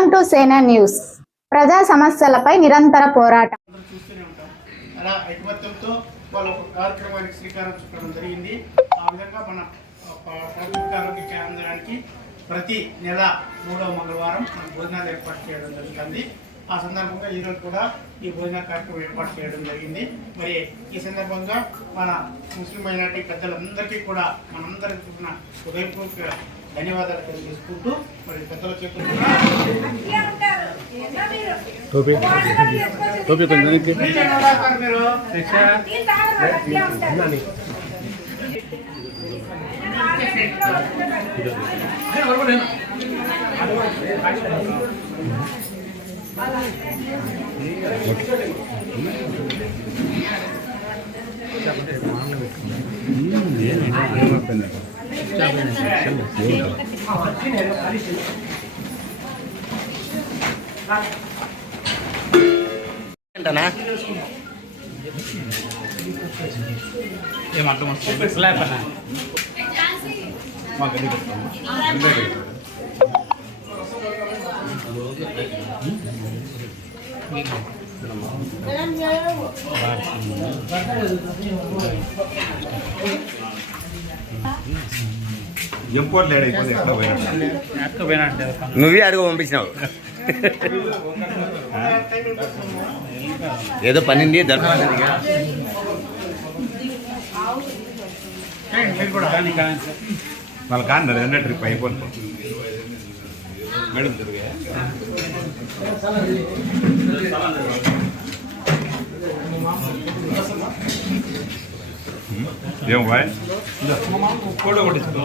Welcome to సేనా news. ప్రజా సమస్యలపై నిరంతర పోరాటం. చూస్తూనే ఉంటాం. అలా ఐకమత్యంతో వాళ్ళ ఒక కార్యక్రమానికి శ్రీకారం చుట్టడం జరిగింది. ఆ విధంగా మన ప్రాథమిక ఆరోగ్య కేంద్రానికి ప్రతి నెల 3వ మంగళవారం మన భోజనాలు ఏర్పాటు చేయడం జరుగుతుంది. ఆ సందర్భంగా ఈరోజు కూడా ఈ భోజన కార్యక్రమం ఏర్పాటు చేయడం జరిగింది. మరి ఈ సందర్భంగా మన ముస్లిం మైనార్టీ పెద్దలందరికీ కూడా మనందరి తరఫున హృదయపూర్వక ధన్యవాదాలు తెలియజేసుకుంటూ మరి పెద్దల చేతులు నువ్వే అడుగు పంపించినావు ఏదో పనింది వాళ్ళ కాదు రెండో ట్రిప్ అయిపోతుంది మేడం ఏం బాయ్ ఫోటో కొట్టించుకో